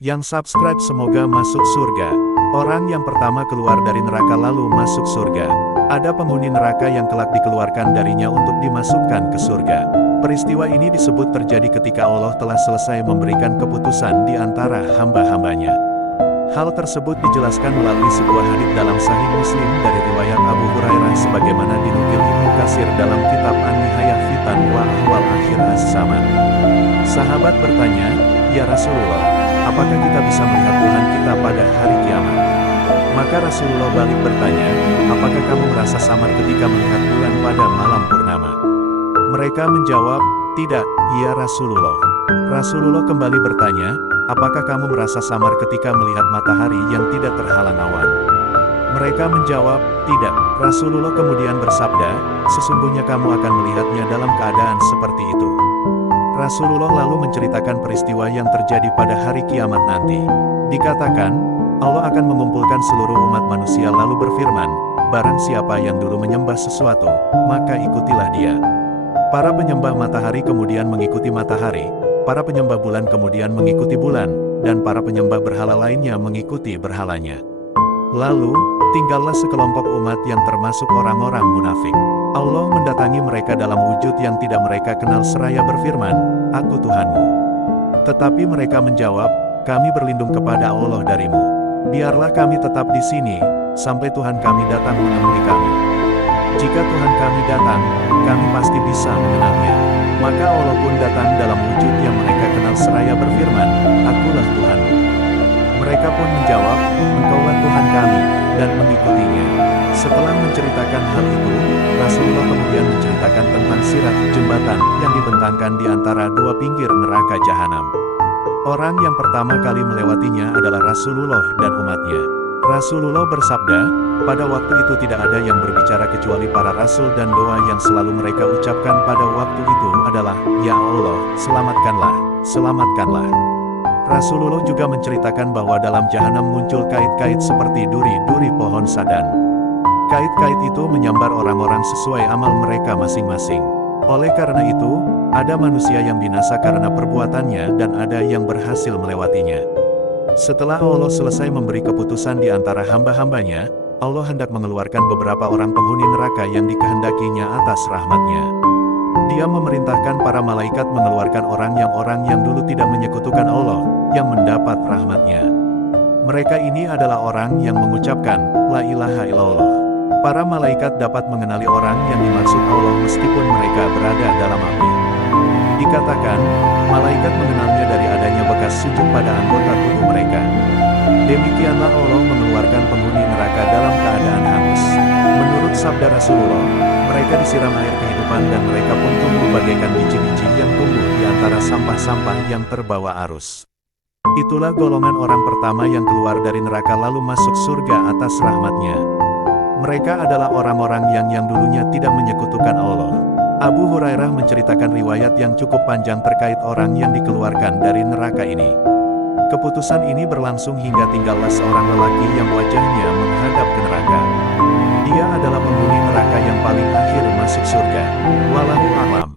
Yang subscribe semoga masuk surga. Orang yang pertama keluar dari neraka lalu masuk surga. Ada penghuni neraka yang kelak dikeluarkan darinya untuk dimasukkan ke surga. Peristiwa ini disebut terjadi ketika Allah telah selesai memberikan keputusan di antara hamba-hambanya. Hal tersebut dijelaskan melalui sebuah hadits dalam Sahih Muslim dari riwayat Abu Hurairah sebagaimana dinukil Ibnu Katsir dalam kitab An-Nihayah fi Tanwa Ahwal Akhir Az-Zaman. Sahabat bertanya, "Ya Rasulullah, apakah kita bisa melihat Tuhan kita pada hari kiamat?" Maka Rasulullah balik bertanya, "Apakah kamu merasa samar ketika melihat bulan pada malam purnama?" Mereka menjawab, "Tidak, ya Rasulullah." Rasulullah kembali bertanya, "Apakah kamu merasa samar ketika melihat matahari yang tidak terhalang awan?" Mereka menjawab, "Tidak." Rasulullah kemudian bersabda, "Sesungguhnya kamu akan melihatnya dalam keadaan seperti itu." Rasulullah lalu menceritakan peristiwa yang terjadi pada hari kiamat nanti. Dikatakan, Allah akan mengumpulkan seluruh umat manusia lalu berfirman, "Barang siapa yang dulu menyembah sesuatu, maka ikutilah dia." Para penyembah matahari kemudian mengikuti matahari, para penyembah bulan kemudian mengikuti bulan, dan para penyembah berhala lainnya mengikuti berhalanya. Lalu, tinggallah sekelompok umat yang termasuk orang-orang munafik. Allah mendatangi mereka dalam wujud yang tidak mereka kenal seraya berfirman, "Aku Tuhanmu." Tetapi mereka menjawab, "Kami berlindung kepada Allah darimu. Biarlah kami tetap di sini, sampai Tuhan kami datang menemui kami. Jika Tuhan kami datang, kami pasti bisa mengenalnya." Maka Allah pun datang dalam wujud yang mereka kenal seraya berfirman, "Akulah Tuhanmu." Mereka pun menjawab, "Engkaulah Tuhan kami," dan mengikutinya. Setelah menceritakan hal itu, Rasulullah kemudian menceritakan tentang sirat jembatan yang dibentangkan di antara dua pinggir neraka jahanam. Orang yang pertama kali melewatinya adalah Rasulullah dan umatnya. Rasulullah bersabda, "Pada waktu itu tidak ada yang berbicara kecuali para rasul dan doa yang selalu mereka ucapkan pada waktu itu adalah, 'Ya Allah, selamatkanlah, selamatkanlah.'" Rasulullah juga menceritakan bahwa dalam jahanam muncul kait-kait seperti duri-duri pohon sadan. Kait-kait itu menyambar orang-orang sesuai amal mereka masing-masing. Oleh karena itu, ada manusia yang binasa karena perbuatannya dan ada yang berhasil melewatinya. Setelah Allah selesai memberi keputusan di antara hamba-hambanya, Allah hendak mengeluarkan beberapa orang penghuni neraka yang dikehendakinya atas rahmatnya. Dia memerintahkan para malaikat mengeluarkan orang yang dulu tidak menyekutukan Allah, yang mendapat rahmatnya. Mereka ini adalah orang yang mengucapkan, "La ilaha illallah." Para malaikat dapat mengenali orang yang dimaksud Allah meskipun mereka berada dalam api. Dikatakan, malaikat mengenalnya dari adanya bekas sujud pada anggota tubuh mereka. Demikianlah Allah mengeluarkan penghuni neraka dalam keadaan hangus. Menurut sabda Rasulullah, mereka disiram air kehidupan dan mereka pun tumbuh bagaikan biji-biji yang tumbuh di antara sampah-sampah yang terbawa arus. Itulah golongan orang pertama yang keluar dari neraka lalu masuk surga atas rahmatnya. Mereka adalah orang-orang yang dulunya tidak menyekutukan Allah. Abu Hurairah menceritakan riwayat yang cukup panjang terkait orang yang dikeluarkan dari neraka ini. Keputusan ini berlangsung hingga tinggallah seorang lelaki yang wajahnya menghadap ke neraka. Dia adalah penghuni neraka yang paling akhir masuk surga. Wallahu a'lam.